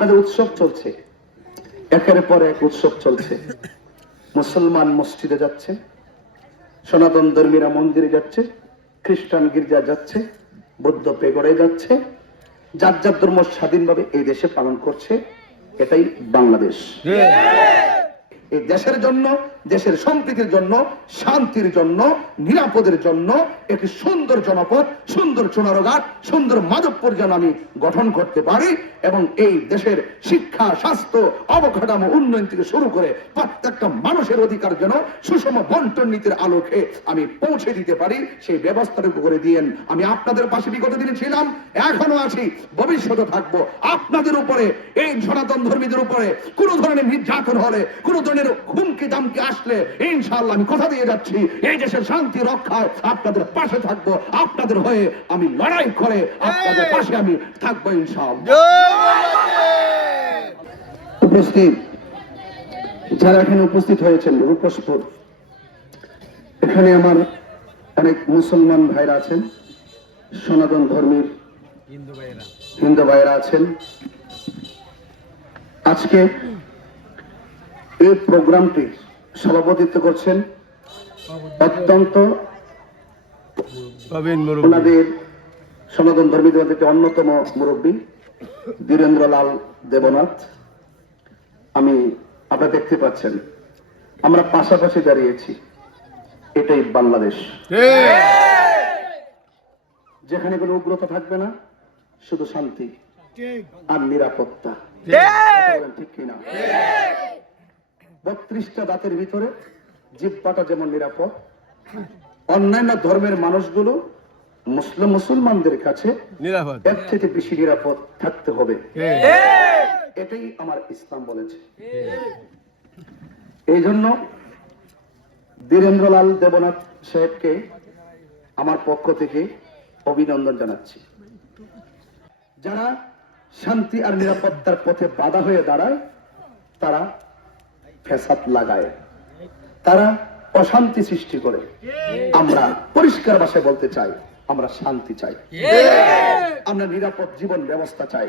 আপনাদের উৎসব চলছে, একের পর এক উৎসব চলছে। মুসলমান মসজিদে যাচ্ছে, সনাতন ধর্মীরা মন্দিরে যাচ্ছে, খ্রিস্টান গির্জা যাচ্ছে, বৌদ্ধ পেগড়ে যাচ্ছে, যার যার ধর্ম স্বাধীনভাবে এই দেশে পালন করছে। এটাই বাংলাদেশ। এই দেশের জন্য, দেশের সম্প্রীতির জন্য, শান্তির জন্য, নিরাপদের জন্য একটি সুন্দর জনপদ, সুন্দর চুনারঘাট, সুন্দর মাধবপুর যেন আমি গঠন করতে পারি এবং এই দেশের শিক্ষা, স্বাস্থ্য, অবকাঠামো উন্নয়ন থেকে শুরু করে প্রত্যেকটা মানুষের অধিকার যেন সুষম বন্টন নীতির আলোকে আমি পৌঁছে দিতে পারি, সেই ব্যবস্থাটুকু করে দিয়েন। আমি আপনাদের পাশে বিগত দিনে ছিলাম, এখনো আছি, ভবিষ্যতে থাকবো। আপনাদের উপরে, এই সনাতন ধর্মীদের উপরে কোন ধরনের নির্যাতন হলে, কোন ধরনের হুমকি দামকি আসলে ইনশাআল্লাহ আমি কথা দিয়ে যাচ্ছি, এই দেশের শান্তি রক্ষায় আপনাদের পাশে থাকবো। আপনাদের হয়ে আমি লড়াই করে আপনাদের পাশে আমি থাকবো ইনশাআল্লাহ। উপস্থিত যারা এখানে উপস্থিত হয়েছেন, রূপসপুর, এখানে আমার অনেক মুসলমান ভাইরা আছেন, সনাতন ধর্মীর হিন্দু ভাইরা আছেন। আজকে এই প্রোগ্রামটি সভাপতিত্ব করছেন অত্যন্ত ওনাদের সনাতন ধর্মীদের অন্যতম মুরব্বী বীরেন্দ্রলাল দেবনাথ। আমি আপনারা দেখতে পাচ্ছেন আমরা পাশাপাশি দাঁড়িয়েছি। এটাই বাংলাদেশ, যেখানে কোনো উগ্রতা থাকবে না, শুধু শান্তি আর নিরাপত্তা। ঠিক কিনা? 32টা দাঁতের ভিতরে জিহ্বাটা যেমন নিরাপদ, অন্যান্য ধর্মের মানুষগুলো মুসলমানদের কাছে এর থেকে বেশি নিরাপদ থাকতে হবে। এটাই আমার ইসলাম বলেছে। এই জন্য বীরেন্দ্রলাল দেবনাথ সাহেবকে আমার পক্ষ থেকে অভিনন্দন জানাচ্ছি। যারা শান্তি আর নিরাপত্তার পথে বাধা হয়ে দাঁড়ায়, তারা ফ্যাসাদ লাগায়, তারা অশান্তি সৃষ্টি করে। আমরা পরিষ্কার ভাষায় বলতে চাই, আমরা শান্তি চাই, আমরা নিরাপদ জীবন ব্যবস্থা চাই।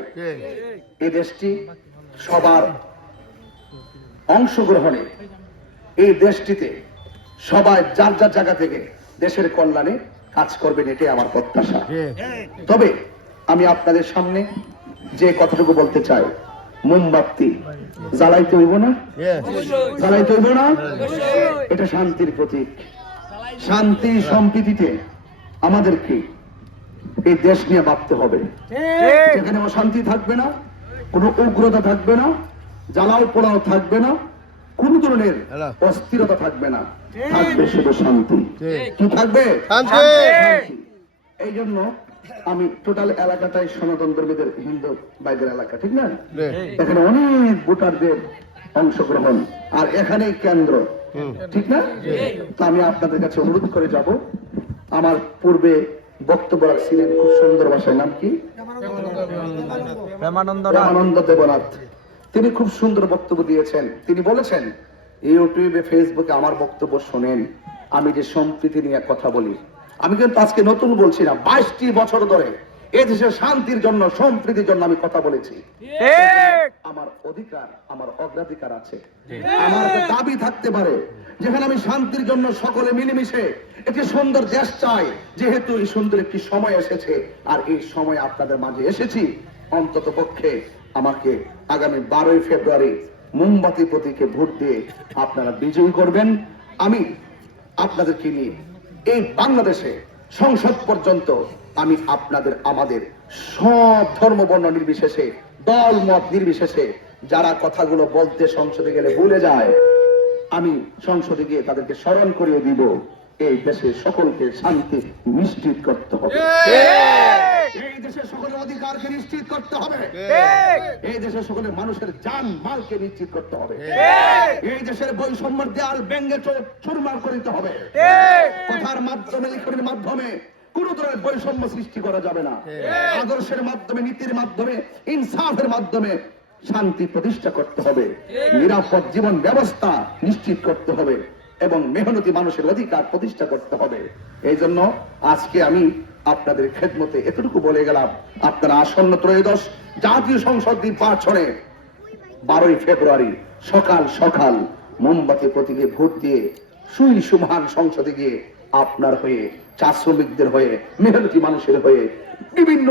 এই দেশটি সবার অংশগ্রহণে, এই দেশটিতে সবাই যার যার জায়গা থেকে দেশের কল্যাণে কাজ করবেন, এটাই আমার প্রত্যাশা। তবে আমি আপনাদের সামনে যে কথাটুকু বলতে চাই, মোমবাতি জ্বালাইতে হইব না, জ্বালাইতে হইব না, এটা শান্তির প্রতীক। শান্তি সম্প্রীতিতে আমাদেরকে এই দেশ নিয়ে ভাবতে হবে, যেখানে অশান্তি থাকবে না, কোনো উগ্রতা থাকবে না, জ্বালাও পোড়াও থাকবে না, কোন ধরনের অস্থিরতা থাকবে না, থাকবে শুধু শান্তি। কি থাকবে? এই জন্য আমি টোটাল এলাকাটাই সনাতন ধর্মীদের হিন্দু ভাইদের এলাকা, ঠিক না? এখানে অনেক ভোটারদের অংশগ্রহণ, আর এখানেই কেন্দ্র, ঠিক না? তো আমি আপনাদের কাছে অনুরোধ করে যাব, আমার পূর্বে বক্তব্য রাখছিলেন খুব সুন্দর ভাষায়, নাম কি? প্রেমানন্দ দেবনাথ। তিনি খুব সুন্দর বক্তব্য দিয়েছেন। তিনি বলেছেন, ইউটিউবে, ফেসবুকে আমার বক্তব্য শোনেন, আমি যে সম্প্রীতি নিয়ে কথা বলি, আমি কিন্তু আজকে নতুন বলছি না, 22টি বছর ধরে এদেশের শান্তির জন্য, সম্প্রীতির জন্য আমি কথা বলেছি। আমার অধিকার, আমার অগ্রাধিকার আছে, আমার দাবি থাকতে পারে, যেখানে আমি শান্তির জন্য সকলে মিলেমিশে একটি সুন্দর দেশ চাই। যেহেতু এই সুন্দর একটি সময় এসেছে, আর এই সময় আপনাদের মাঝে এসেছি, অন্তত পক্ষে আমাকে আগামী 12ই ফেব্রুয়ারি মোমবাতি প্রতীকে ভোট দিয়ে আপনারা বিজয়ী করবেন। আমি আপনাদেরকে নিয়ে এই বাংলাদেশে সংসদ পর্যন্ত আমি আপনাদের, আমাদের সব ধর্ম বর্ণ নির্বিশেষে, দল মত নির্বিশেষে, যারা কথাগুলো বলতে সংসদে গেলে ভুলে যায়, আমি সংসদে গিয়ে তাদেরকে স্মরণ করিয়ে দিব, এই দেশে সকলকে শান্তি নিশ্চিত করতে হবে, এই দেশের সকলের অধিকারকে নিশ্চিত করতে হবে, এই দেশের সকলের মানুষের জান মালকে নিশ্চিত করতে হবে, এই দেশের বৈষম্যের দেয়াল ব্যঙ্গে চুরমার করিতে হবে। কথার মাধ্যমে, লিখনের মাধ্যমে কোন ধরনের বৈষম্য সৃষ্টি করা যাবে না। আদর্শের মাধ্যমে, নীতির মাধ্যমে, ইনসাফের মাধ্যমে শান্তি প্রতিষ্ঠা করতে হবে, নিরাপদ জীবন ব্যবস্থা নিশ্চিত করতে হবে এবং মেহনতি মানুষের অধিকার প্রতিষ্ঠা করতে হবে। এই জন্য আজকে আমি আপনাদের খেদমতে এতটুকু বলে গেলাম, আপনারা আসন্ন ত্রয়োদশ জাতীয় সংসদ নির্বাচনে 12ই ফেব্রুয়ারি সকাল সকাল মোমবাতি প্রতীকে ভোট দিয়ে সুমহান সংসদে গিয়ে আপনার হয়ে, চা শ্রমিকদের হয়ে, মেহনতি মানুষের হয়ে, বিভিন্ন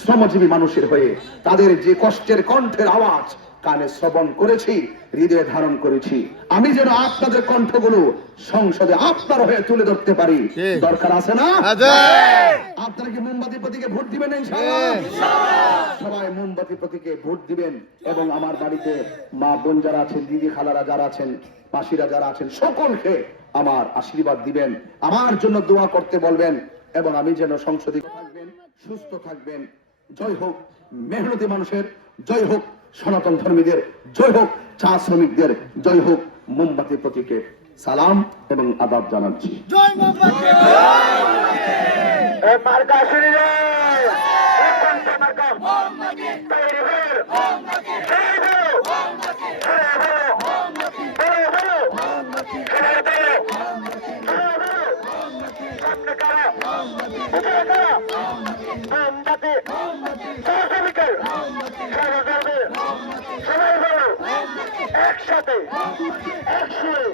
শ্রমজীবী মানুষের হয়ে, তাদের যে কষ্টের কণ্ঠের আওয়াজ কানে শ্রবণ করেছি, হৃদয়ে ধারণ করেছি, আমি যেন আপনাদের কণ্ঠগুলো সংসদে আপনার হয়ে তুলে ধরতে পারি। দরকার আছে না? আপনারা কি মোমবাতি প্রতীকে ভোট দিবেন? ইনশাআল্লাহ সবাই মোমবাতি প্রতীকে ভোট দিবেন। এবং আমার বাড়িতে মা বোন যারা আছেন, দিদি খালারা যারা আছেন, মাসিরা যারা আছেন, সকলকে আমার আশীর্বাদ দিবেন, আমার জন্য দোয়া করতে বলবেন, এবং আমি যেন সংসদে থাকবেন, সুস্থ থাকবেন। জয় হোক মেহনতি মানুষের, জয় হোক সনাতন ধর্মীদের, জয় হোক চা শ্রমিকদের, জয় হোক মোমবাতি প্রতীকে সালাম এবং আদাব জানাচ্ছি। জয় মোমবাতি। মার্কা শুনিলে মার্কা মোমবাতি তৈরি হয়ে মোমবাতি ছেড়ে দাও, মোমবাতি ছেড়ে দাও, মোমবাতি ছেড়ে দাও, মোমবাতি ছেড়ে দাও, মোমবাতি ছেড়ে দাও, মোমবাতি সামনে কারা, মোমবাতি ছেড়ে দাও, মোমবাতি মোমবাতি সরকার সরকার সবাই বলো একসাথে একসুরে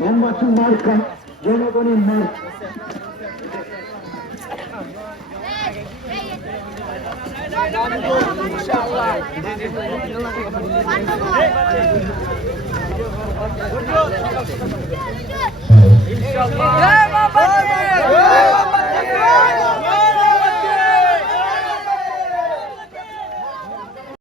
মোমবাতি মার্কা জনগণের মার্কা। ইনশাআল্লাহ